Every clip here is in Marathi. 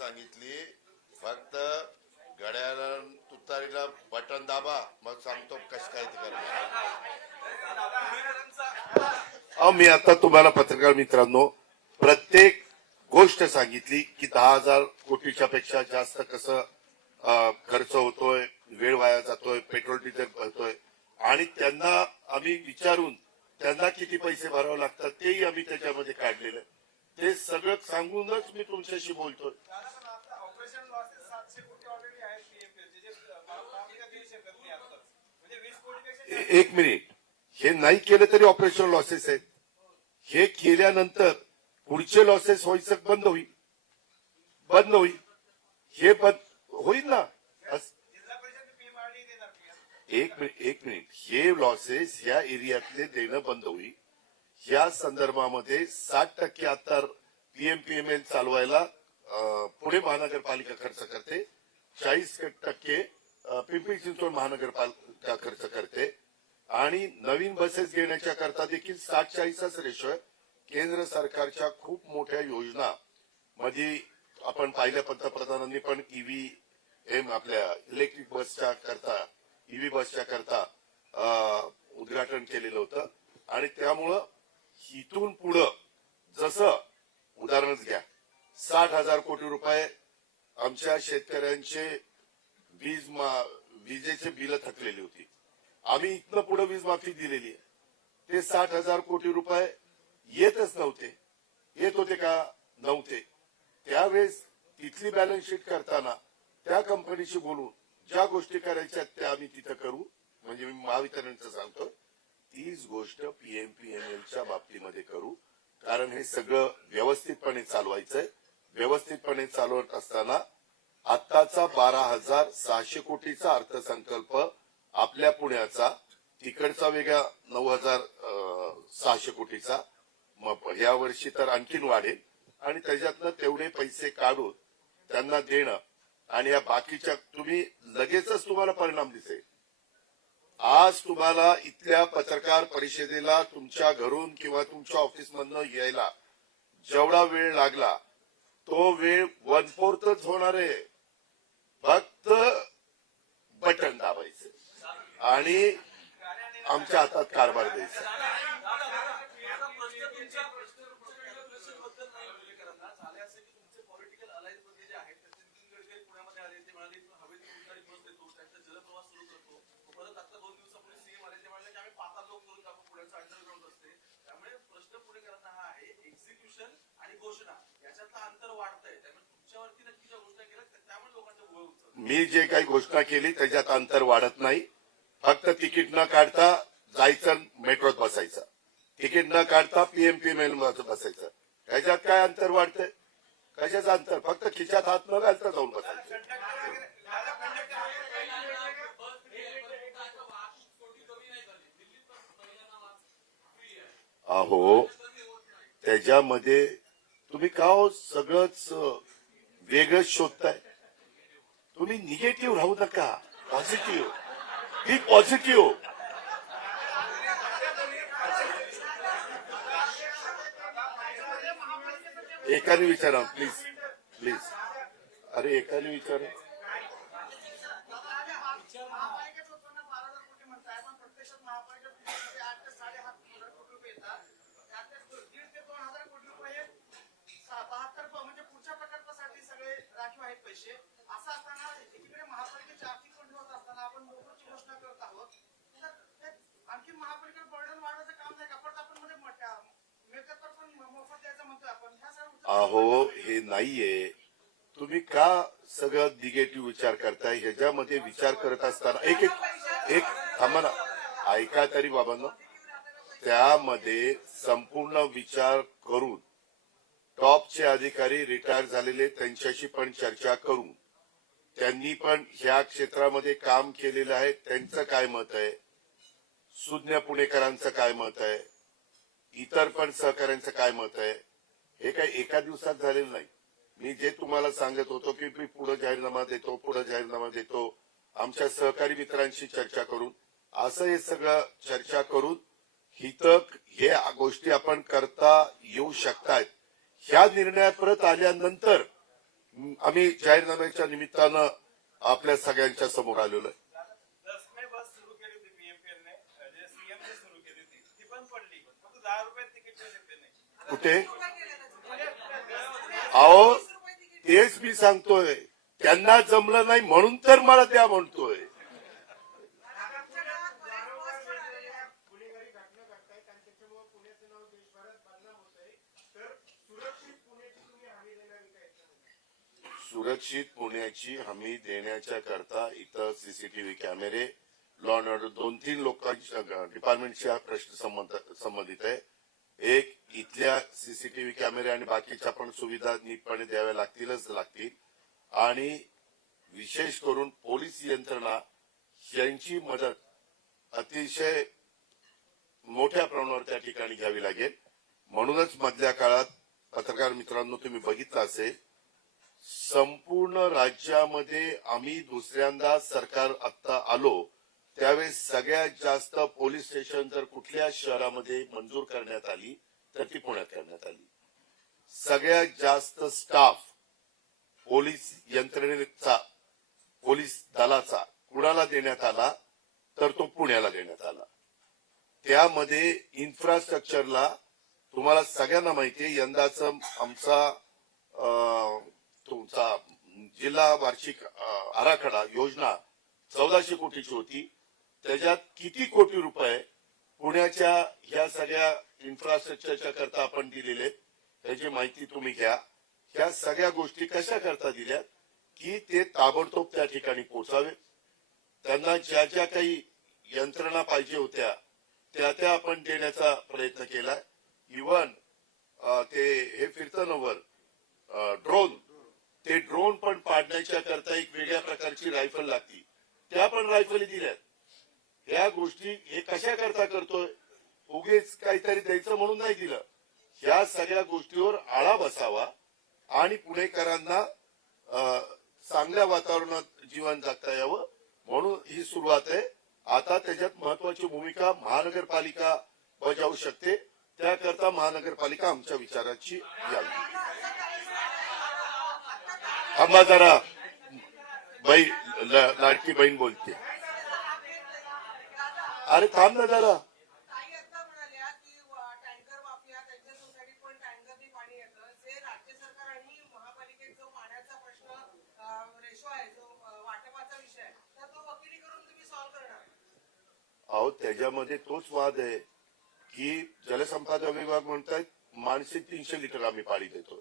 सांगितली, फक्त घड्याळ तुतारीला बटन दाबा, मग सांगतो कसं काय ते करणार. मी आता तुम्हाला पत्रकार मित्रांनो प्रत्येक गोष्ट सांगितली की 10,000 कोटीच्या पेक्षा जास्त कसं खर्च होतोय, वेळ वाया जातोय, पेट्रोल डिझेल भरतोय आणि त्यांना आम्ही विचारून त्यांना किती पैसे भरावे लागतात तेही आम्ही त्याच्यामध्ये काढलेलं. ते सगळं सांगूनच मी तुमच्याशी बोलतोय. एक मिनिट, हे नाही केलं तरी ऑपरेशनल लॉसेस आहेत. हे केल्यानंतर पुढचे लॉसेस व्हायचं बंद होईल, हे बंद होईल ना. एक मिनिट, हे लॉसेस या एरियातले देणं बंद होईल. या संदर्भामध्ये 60% आता पीएमपीएमएल चालवायला पुणे महानगरपालिका खर्च करते, 40% पिंपरी चिंचवड महानगरपालिका खर्च करते आणि नवीन बसेस घेण्याच्या करता देखील 60-40च रेशो आहे. केंद्र सरकारच्या खूप मोठ्या योजना मध्ये आपण पाहिल्या, पंतप्रधानांनी पण ईव्हीएम आपल्या इलेक्ट्रिक बसच्या करता, ईव्ही बसच्या करता उद्घाटन केलेलं होतं आणि त्यामुळं इथून पुढं जसं उदाहरणच घ्या, 60,000 कोटी रुपये आमच्या शेतकऱ्यांचे विजेचे बिल थकलेली होती. आम्ही इथनं पुढे वीज माफी दिलेली आहे. ते 60,000 कोटी रुपये येतच नव्हते. येत होते का? नव्हते. त्यावेळेस तिथली बॅलन्स शीट करताना त्या कंपनीशी बोलून ज्या गोष्टी करायच्या त्या आम्ही तिथं करू. म्हणजे मी महावितरणचं सांगतो, तीच गोष्ट पीएमपीएमएलच्या बाबतीमध्ये करू, कारण हे सगळं व्यवस्थितपणे चालवायचंय. व्यवस्थितपणे चालवत असताना आत्ताचा 12,600 कोटीचा अर्थसंकल्प आपल्या पुण्याचा, तिकडचा वेगळा 9,600 कोटीचा, मग या वर्षी तर आणखीन वाढेल आणि त्याच्यातनं तेवढे पैसे काढून त्यांना देणं आणि या बाकीच्या तुम्ही लगेचच तुम्हाला परिणाम दिसेल. आज तुम्हाला इथल्या पत्रकार परिषदेला तुमच्या घरून किंवा तुमच्या ऑफिसमधनं यायला जेवढा वेळ लागला तो वेळ 1/4च होणार आहे. फक्त बटन दाबायचं आणि आमच्या हातात कारभार द्यायचा. मी जे काही घोषणा केली त्याच्यात अंतर वाढत नाही. फक्त तिकीट न काढता जायचं, मेट्रोत बसायचं, तिकीट न काढता पीएमपीएमएल मध्ये बसायचं. त्याच्यात काय अंतर वाढतंय? कशाचं अंतर? फक्त खिशात हात न घालता जाऊन बसायचं. अहो, त्याच्यामध्ये तुम्ही का सगळंच वेगळंच शोधताय? तुम्ही निगेटिव्ह राहू नका, पॉझिटिव्ह, बी पॉझिटिव्ह. एकाने विचारा प्लीज, प्लीज. अरे एकाने विचारा. अहो, हे नाहीये. तुम्ही का सगळं निगेटिव्ह विचार करताय? ह्याच्यामध्ये विचार करत असताना एक थांबा ना, ऐका तरी बाबांनो. त्यामध्ये संपूर्ण विचार करून टॉपचे अधिकारी रिटायर झालेले त्यांच्याशी पण चर्चा करून त्यांनी पण ह्या क्षेत्रामध्ये काम केलेलं आहे, त्यांचं काय मत आहे, सुज्ञ पुणेकरांचं काय मत आहे, इतर पण सहकाऱ्यांचं काय मत आहे, हे काही एका दिवसात झालेलं नाही. मी जे तुम्हाला सांगत होतो की मी पुढे जाहीरनामा देतो, आमच्या सहकारी मित्रांशी चर्चा करून असं हे सगळं चर्चा करून हितक हे गोष्टी आपण करता येऊ शकतात. ह्या निर्णयात परत आल्यानंतर आम्ही जाहीरनाम्याच्या निमित्तानं आपल्या सगळ्यांच्या समोर आलेलो आहे. 10 बस सुरू केली होती पीएमपीएलने, जे सीएमने सुरू केली होती, ती पण पडली. फक्त 10 रुपये तिकीट देते नाही. कुठे अहो तेच मी सांगतोय, त्यांना जमलं नाही म्हणून तर मला त्या म्हणतोय. गुन्हेगारी घटना घडतायत आणि त्याच्यामुळे पुण्याचं नाव देशभरात बदनाम होत आहे. तर सुरक्षित पुण्याची तुम्ही हमी देणार काय? सुरक्षित पुण्याची हमी देण्याच्या करता इथं सीसीटीव्ही कॅमेरे, लॉ अँड ऑर्डर 2-3 लोकांच्या डिपार्टमेंटच्या प्रश्न संबंधित आहे. एक इथल्या सीसीटीव्ही कॅमेरे आणि बाकीच्या पण सुविधा नीटपणे द्याव्या लागतील आणि विशेष करून पोलीस यंत्रणा यांची मदत अतिशय मोठ्या प्रमाणावर त्या ठिकाणी घ्यावी लागेल. म्हणूनच मधल्या काळात पत्रकार मित्रांनो तुम्ही बघितलं असेल, संपूर्ण राज्यामध्ये आम्ही दुसऱ्यांदा सरकार आता आलो त्यावेळेस सगळ्यात जास्त पोलीस स्टेशन जर कुठल्या शहरामध्ये मंजूर करण्यात आली तर ती पुण्यात करण्यात आली. सगळ्यात जास्त स्टाफ पोलीस यंत्रणेचा, पोलीस दलाचा कुणाला देण्यात आला तर तो पुण्याला देण्यात आला. त्यामध्ये इन्फ्रास्ट्रक्चरला तुम्हाला सगळ्यांना माहिती आहे, यंदाचा आमचा तुमचा जिल्हा वार्षिक आराखडा योजना 1400 कोटीची होती. त्याच्यात किती कोटी रुपये पुण्याच्या ह्या सगळ्या इन्फ्रास्ट्रक्चरच्या करता आपण दिलेले त्याची माहिती तुम्ही घ्या. ह्या सगळ्या गोष्टी कशा करता दिल्यात की ते ताबडतोब त्या ठिकाणी पोहोचावे. त्यांना ज्या ज्या काही यंत्रणा पाहिजे होत्या त्या आपण देण्याचा प्रयत्न केला. इव्हन ते हे फिरतं नवर ड्रोन, ते ड्रोन पण पाडण्याच्या करता एक वेगळ्या प्रकारची रायफल लागती, त्या पण रायफली दिल्यात. या गोष्टी हे कशा करता करतोय, उगेच काहीतरी द्यायचं म्हणून नाही दिलं. ह्या सगळ्या गोष्टीवर आळा बसावा आणि पुणेकरांना चांगल्या वातावरणात जीवन जगता यावं म्हणून ही सुरुवात आहे. आता त्याच्यात महत्वाची भूमिका महानगरपालिका बजावू शकते. त्याकरता महानगरपालिका आमच्या विचाराची यावी. थांबा जरा, लाडकी बहीण बोलते. अरे थांब ना जरा. अहो त्याच्यामध्ये तोच वाद आहे की जलसंपदा विभाग म्हणतात मानसिक 300 लिटर आम्ही पाणी देतो.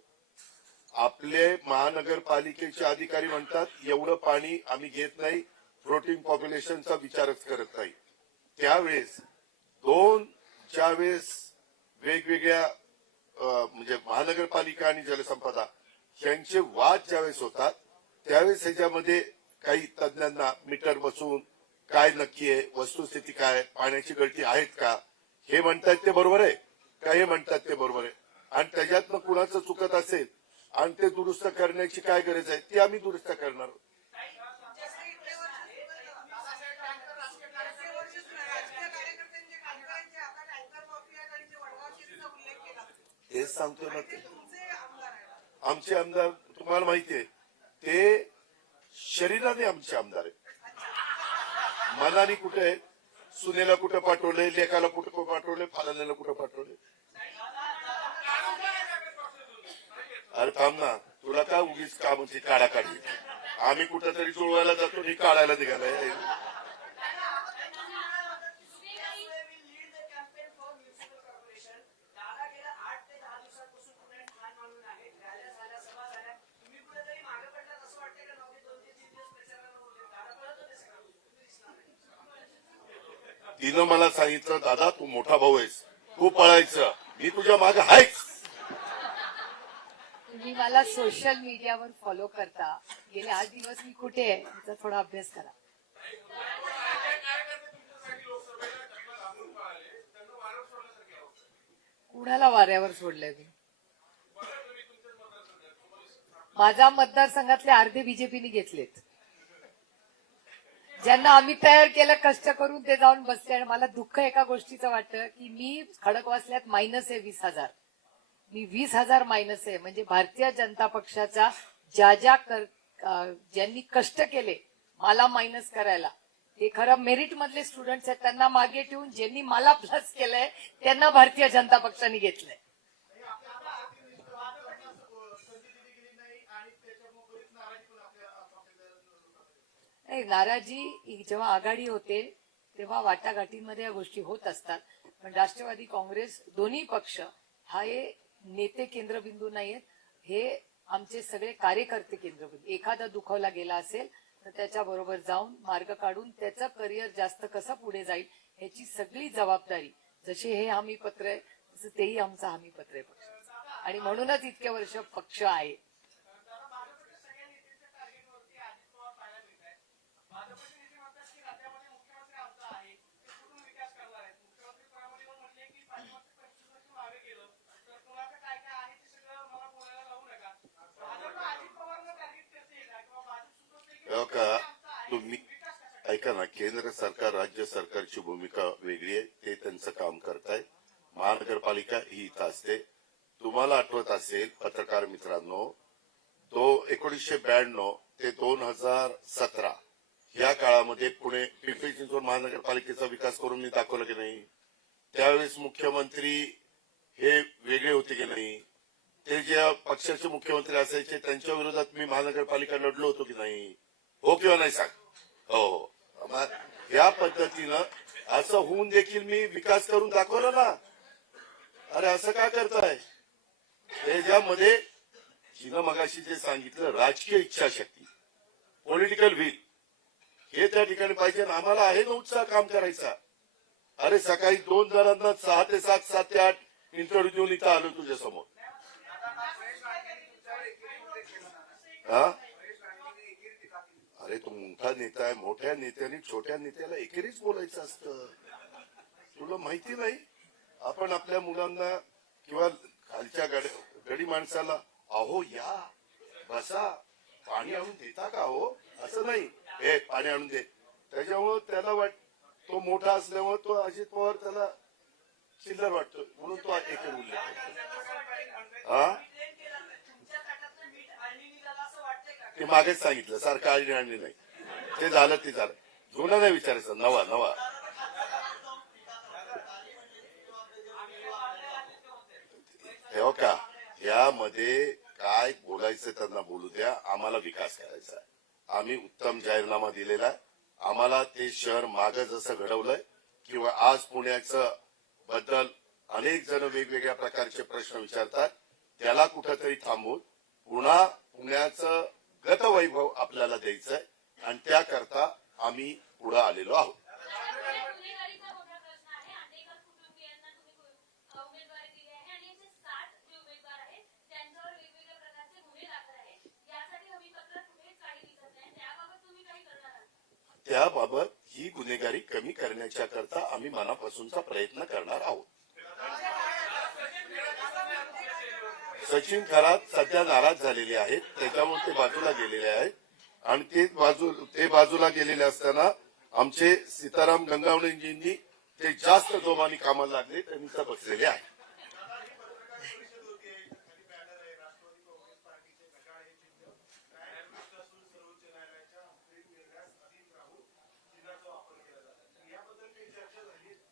आपले महानगरपालिकेचे अधिकारी म्हणतात एवढं पाणी आम्ही घेत नाही, फ्लोटिंग पॉप्युलेशनचा विचारच करत नाही. त्यावेळेस ज्यावेळेस वेगवेगळ्या म्हणजे महानगरपालिका आणि जलसंपदा यांचे वाद ज्यावेळेस होतात त्यावेळेस ह्याच्यामध्ये काही तज्ञांना मीटर बसवून काय नक्की आहे, वस्तुस्थिती काय, पाण्याची गळती आहेत का, हे म्हणतात ते बरोबर आहे का, हे म्हणतात ते बरोबर आहे. आणि त्याच्यातनं कुणाचं चुकत असेल आणि ते दुरुस्त करण्याची काय गरज आहे ती आम्ही दुरुस्त करणार. हेच सांगतो ना, ते आमचे आमदार तुम्हाला माहिती आहे ते शरीराने आमचे आमदार आहेत. मनाने कुठे आहे, सुनेला कुठं पाठवले, लेकाला कुठं पाठवले, फालाल्याला कुठं पाठवले. अरे थांब ना, तुला काय उगीच का म्हणजे काढाकाढी. आम्ही कुठंतरी जुळवायला जातो, ही काढायला निघालाय. तिनं मला सांगितलं दादा तू मोठा भाऊ आहेस, तू पळायचं, मी तुझ्या मागे आहेच. तुम्ही मला सोशल मीडियावर फॉलो करता, गेले 8 दिवस मी कुठे आहे याचा थोडा अभ्यास करा. कुणाला वाऱ्यावर सोडलंय मी? माझ्या मतदारसंघातले अर्धे बीजेपीने घेतलेत. ज्यांना आम्ही तयार केलं कष्ट करून ते जाऊन बसले. आणि मला दुःख एका गोष्टीचं वाटतं की मी खडकवासल्यात मायनस आहे 20,000. मी 20,000 मायनस आहे म्हणजे भारतीय जनता पक्षाचा ज्यांनी कष्ट केले मला मायनस करायला, ते खरं मेरिट मधले स्टुडंट्स आहेत, त्यांना मागे ठेवून ज्यांनी मला प्लस केलंय त्यांना भारतीय जनता पक्षाने घेतलंय. नाराजी जेव्हा आघाडी होते तेव्हा वाटाघाटींमध्ये या गोष्टी होत असतात, पण राष्ट्रवादी काँग्रेस दोन्ही पक्ष हा हे नेते केंद्रबिंदू नाहीयेत, हे आमचे सगळे कार्यकर्ते केंद्रबिंदू. एखादा दुखावला गेला असेल तर त्याच्या बरोबर जाऊन मार्ग काढून त्याचं करिअर जास्त कसं पुढे जाईल ह्याची सगळी जबाबदारी, जसे हे हमीपत्र आहे तसं तेही आमचं हमीपत्र आहे पक्ष, आणि म्हणूनच इतके वर्ष पक्ष आहे. का तुम्ही ऐका ना, केंद्र सरकार राज्य सरकारची भूमिका वेगळी आहे, ते त्यांचं काम करताय. महानगरपालिका ही इथं असते. तुम्हाला आठवत असेल पत्रकार मित्रांनो, तो 1992 ते 2017 या काळामध्ये पुणे पिंपरी चिंचवड महानगरपालिकेचा विकास करून मी दाखवला की नाही. त्यावेळेस मुख्यमंत्री हे वेगळे होते की नाही, ते ज्या पक्षाचे मुख्यमंत्री असायचे त्यांच्या विरोधात मी महानगरपालिका लढलो होतो की नाही, हो किंवा नाही सांग. हो, या पद्धतीनं असं होऊन देखील मी विकास करून दाखवला ना. अरे असं का करताय? त्याच्यामध्ये जिनं मगाशी जे सांगितलं राजकीय इच्छाशक्ती, पॉलिटिकल विल, हे त्या ठिकाणी पाहिजे. आम्हाला आहे ना उत्साह काम करायचा. अरे सकाळी 2 जणांना 6 ते 7, 7 ते 8 इंटरव्ह्यू देऊन इथं आलो तुझ्या समोर. हा, अरे तू मोठा नेता आहे, मोठ्या नेत्याने छोट्या नेत्याला एकेरीच बोलायचं असतं. तुला माहिती नाही, आपण आपल्या मुलांना किंवा खालच्या गडी माणसाला अहो या बसा पाणी आणून देता का हो, असं नाही, हे पाणी आणून दे. त्याच्यामुळे त्याला तो मोठा असल्यामुळे तो अजित पवार त्याला चिल्लर वाटतो म्हणून तो एकेरी उल्लेख. हा, ते मागेच सांगितलं सारखं आणली नाही, ते झालं ते झालं. जुना नाही विचारायचं, नवा नवा. हो का, यामध्ये काय बोलायचं त्यांना बोलू द्या. आम्हाला विकास करायचा आहे. आम्ही उत्तम जाहीरनामा दिलेला आहे. आम्हाला ते शहर मागं जसं घडवलंय किंवा आज पुण्याचं बद्दल अनेक जण वेगवेगळ्या प्रकारचे प्रश्न विचारतात, त्याला कुठंतरी थांबवून पुन्हा पुण्याचं गतवैभव आपल्याला द्यायचंय आणि त्याकरता आम्ही पुढे आलेलो आहोत. त्याबाबत ही गुन्हेगारी कमी करण्याच्या करता आम्ही मनापासूनचा प्रयत्न करणार आहोत. सचिन खरात सध्या नाराज झालेले आहेत, त्याच्यामुळे ते बाजूला गेलेले आहेत. आणि ते बाजूला गेलेले असताना आमचे सीताराम गंगावणेजींनी ते जास्त जोमाने कामाला लागले, त्यांनी तर बसलेले आहेत.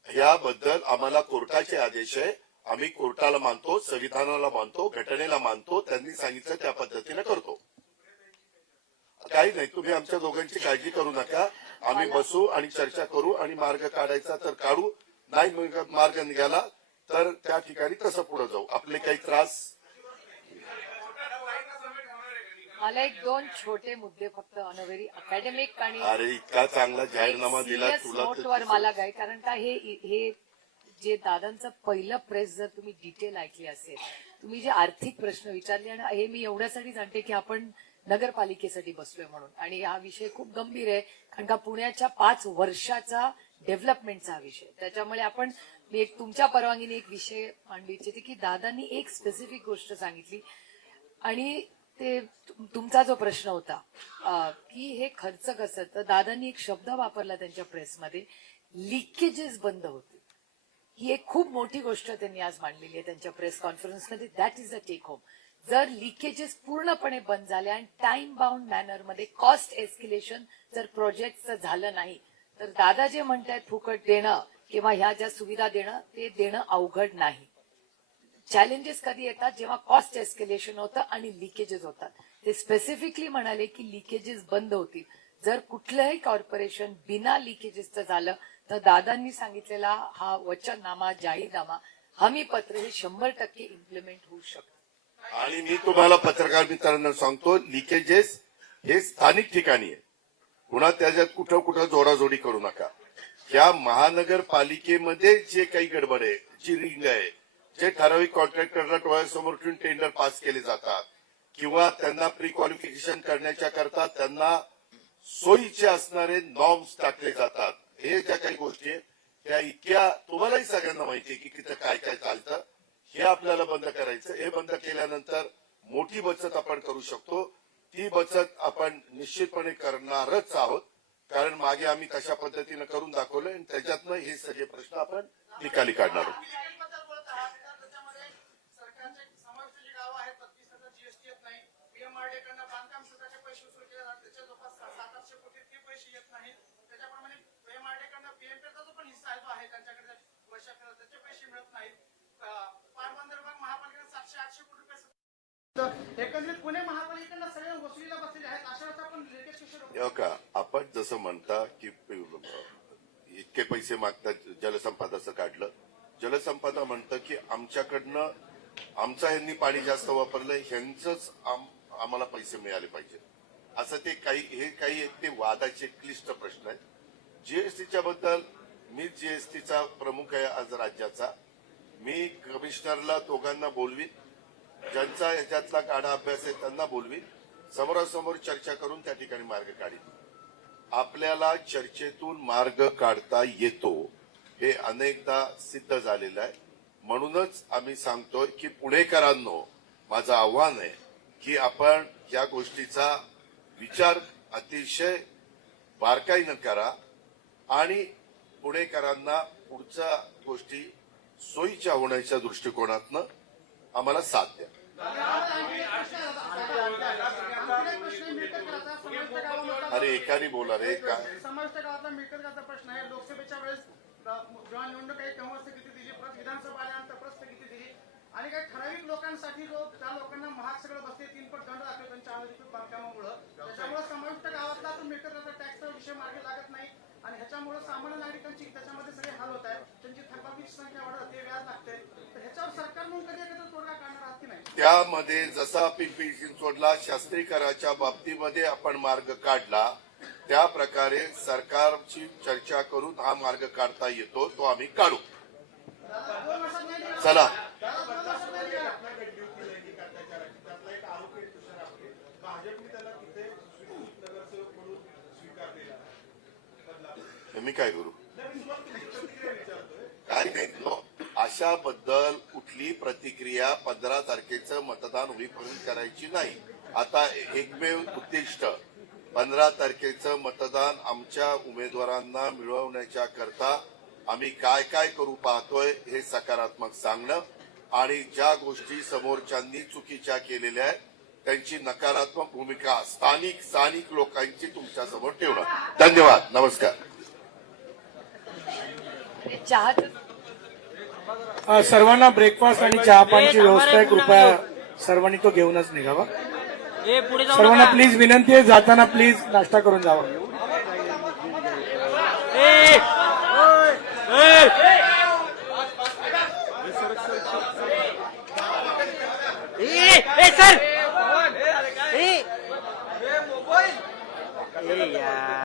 याबद्दल आम्हाला कोर्टाचे आदेश आहे. आम्ही कोर्टाला मानतो, संविधानाला मानतो, घटनेला मानतो. त्यांनी सांगितलं त्या पद्धतीने करतो. काही नाही, तुम्ही आमच्या दोघांची काळजी करू नका. आम्ही बसू आणि चर्चा करू आणि मार्ग काढायचा तर काढू, नाही मार्ग निघाला तर त्या ठिकाणी तसं पुढे जाऊ. आपले काही त्रास. मला 1-2 छोटे मुद्दे फक्त अनवेरी अकॅडमिक आणि अरे इतका चांगला जाहीरनामा दिला तुला नोटवर मला काय, कारण का हे जे दादांचं पहिलं प्रेस जर तुम्ही डिटेल ऐकली असेल, तुम्ही जे आर्थिक प्रश्न विचारले, आणि हे मी एवढ्यासाठी जाणते की आपण नगरपालिकेसाठी बसलोय म्हणून, आणि हा विषय खूप गंभीर आहे कारण का पुण्याच्या 5 वर्षाचा डेव्हलपमेंटचा हा विषय. त्याच्यामुळे आपण मी एक तुमच्या परवानगीने एक विषय मांडू इच्छिते की दादांनी एक स्पेसिफिक गोष्ट सांगितली, आणि ते तुमचा जो प्रश्न होता की हे खर्च कसं, तर दादांनी एक शब्द वापरला त्यांच्या प्रेसमध्ये, लिकेजेस बंद होते. ही एक खूप मोठी गोष्ट त्यांनी आज मांडलेली आहे त्यांच्या प्रेस कॉन्फरन्समध्ये. That is the take home. जर लिकेजेस पूर्णपणे बंद झाले आणि टाइम बाउंड मॅनर मध्ये कॉस्ट एस्क्युलेशन जर प्रोजेक्टचं झालं नाही तर दादा जे म्हणतायत फुकट देणं किंवा ह्या ज्या सुविधा देणं ते देणं अवघड नाही. चॅलेंजेस कधी येतात जेव्हा कॉस्ट एस्केलेशन होतं आणि लिकेजेस होतात. ते स्पेसिफिकली म्हणाले की लिकेजेस बंद होतील. जर कुठलंही कॉर्पोरेशन बिना लिकेजेसचं झालं तर दादांनी सांगितलेला हा वचननामा जाहीरनामा हमीपत्र हे 100% इम्प्लिमेंट होऊ शकतं. आणि मी तुम्हाला पत्रकार मित्रांना सांगतो, लिकेजेस हे स्थानिक ठिकाणी आहे. पुन्हा त्याच्यात कुठं कुठं जोडाजोडी करू नका. या महानगरपालिकेमध्ये जे काही गडबड आहे, जी रिंग आहे, जे ठराविक कॉन्ट्रॅक्टरला डोळ्यासमोर ठेवून टेंडर पास केले जातात किंवा त्यांना प्री क्वालिफिकेशन करण्याच्या करता त्यांना सोयीचे असणारे नॉर्म्स टाकले जातात. हे ज्या काही गोष्टी आहेत त्या इतक्या तुम्हालाही सगळ्यांना माहिती आहे की तिथं काय काय चालतं. हे आपल्याला बंद करायचं. हे बंद केल्यानंतर मोठी बचत आपण करू शकतो. ती बचत आपण निश्चितपणे करणारच आहोत, कारण मागे आम्ही तशा पद्धतीनं करून दाखवलं आणि त्याच्यातनं हे सगळे प्रश्न आपण निकाली काढणार आहोत. बद्दल बोलत आहात तर त्याच्यामध्ये सरकारचे समाविष्ट जी गावं आहेत 32,000 जीएसटी येत नाही. पीएमआरडीए कडनं बांधकाम सुधारण्याचे पैसे वसूल केले जातात, त्याच्या जवळपास 700-800 कोटी ते पैसे येत नाहीत. त्याच्याप्रमाणे पीएमआरडीए कडनं पीएमपीचा जो पण हिस्सा आहे तो आहे त्यांच्याकडे वर्षाकडे त्याचे पैसे मिळत नाहीत. पाटबंदर विभाग महापालिकेने 700-800 कोटी रुपये एकंदरीत पुणे महापालिकेकडनं सगळे वसुलीला बसलेले आहेत. अशा वेळेस आपण लिकेज कसे हो का, आपण जसं म्हणता की इतके पैसे मागतात, जलसंपदाचं काढलं. जलसंपदा म्हणतं की आमच्याकडनं आमचा ह्यांनी पाणी जास्त वापरलंय, ह्यांचंच आम्हाला पैसे मिळाले पाहिजे असं ते काही ते वादाचे क्लिष्ट प्रश्न आहेत. जीएसटीच्या बद्दल मी जीएसटीचा प्रमुख आहे आज राज्याचा. मी कमिशनरला दोघांना बोलवीन, ज्यांचा याच्यातला गाढा अभ्यास आहे त्यांना बोलवीन, समोरासमोर चर्चा करून त्या ठिकाणी मार्ग काढीन. आपल्याला चर्चेतून मार्ग काढता येतो हे अनेकदा सिद्ध झालेलं आहे. म्हणूनच आम्ही सांगतोय की पुणेकरांनो, माझं आव्हान आहे की आपण या गोष्टीचा विचार अतिशय बारकाईनं करा आणि पुणेकरांना पुढच्या गोष्टी सोयीच्या होण्याच्या दृष्टिकोनातनं आम्हाला साथ द्या. अरे एकाने बोला रे का समाविष्ट गावातला मिळकत कराचा प्रश्न आहे. लोकसभेच्या वेळेस जेव्हा निवडणूक आहे तेव्हा स्थगिती दिली, परत विधानसभा आल्यानंतर परत स्थगिती दिली आणि काही ठराविक लोकांसाठी त्या लोकांना महाग सगळं बसते 3 पट दंड लागतो त्यांच्या अनधिकृत बांधकामामुळे. त्याच्यामुळे समाविष्ट गावातला तो मिळकत कराचा टॅक्सचा विषय मार्गी लागत नाही आणि ह्याच्यामुळे सामान्य नागरिकांची त्याच्यामध्ये सगळे हाल होत आहे. त्यांची थकबाकीची संख्या वाढत होते, व्याज लागते. तर ह्याच्यावर सरकार म्हणून कधी एखादा तोडगा काढणार आहात की नाही? त्यामध्ये जसा पिंपरी चिंचवडला शास्त्रीकराच्या बाबतीमध्ये आपण मार्ग काढला त्या प्रकारे सरकारची चर्चा करून हा मार्ग काढता येतो, तो आम्ही काढू. चला मी काय करू? काय नाही, अशाबद्दल कुठली प्रतिक्रिया 15 तारखेचं मतदान होईपर्यंत करायची नाही. आता एकमेव उद्दिष्ट 15 तारखेचं मतदान आमच्या उमेदवारांना मिळवण्याच्या करता आम्ही काय काय करू पाहतोय हे सकारात्मक सांगणं आणि ज्या गोष्टी समोरच्यांनी चुकीच्या केलेल्या आहेत त्यांची नकारात्मक भूमिका स्थानिक लोकांची तुमच्या समोर ठेवणं. धन्यवाद, नमस्कार. सर्वांना ब्रेकफास्ट आणि चहा पाण्याची व्यवस्था आहे, कृपया सर्वांनी तो घेऊनच निघावा. सर्वांना प्लीज विनंती आहे, जाताना प्लीज नाश्ता करून जावा.